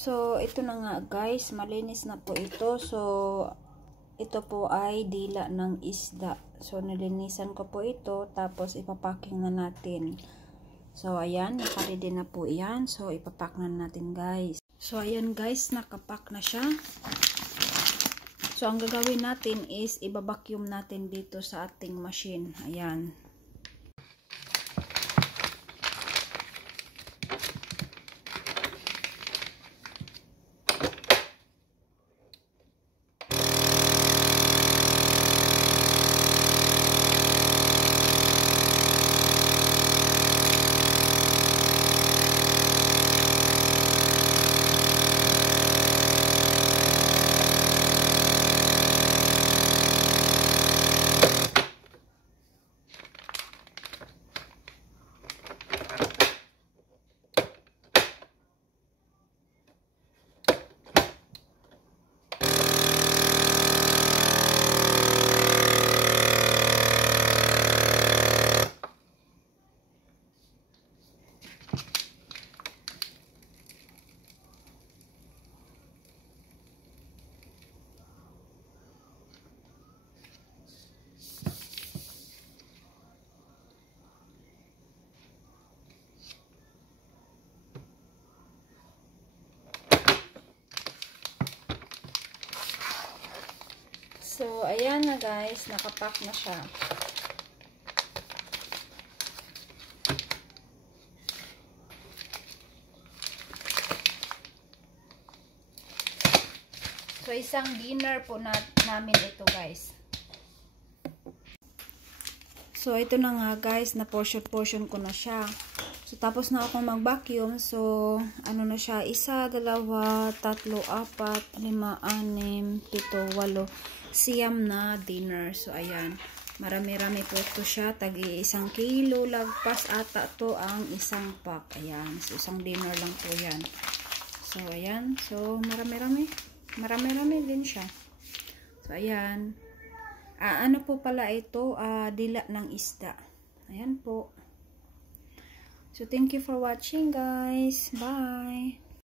So, ito na nga guys, malinis na po ito. So, ito po ay dila ng isda. So, nilinisan ko po ito, tapos ipapacking na natin. So, ayan, nakaready na po yan. So, ipapack na natin guys. So, ayan guys, nakapack na siya. So, ang gagawin natin is, ibabacuum natin dito sa ating machine. Ayan. So, ayan na guys, nakapack na siya. So, isang dinner po namin ito guys. So, ito na nga guys, na portion ko na siya. So, tapos na ako mag-vacuum. So, ano na siya, 1, 2, 3, 4, 5, 6, 7, 8, 9 na dinner. So, ayan. Marami-rami po ito siya. Tagi 1 kilo. Lagpas ata to ang isang pack. Ayan. So, isang dinner lang po yan. So, ayan. So, marami-rami. Marami-rami din siya. So, ayan. Ano po pala ito? Dila ng isda. Ayan po. So, thank you for watching guys. Bye!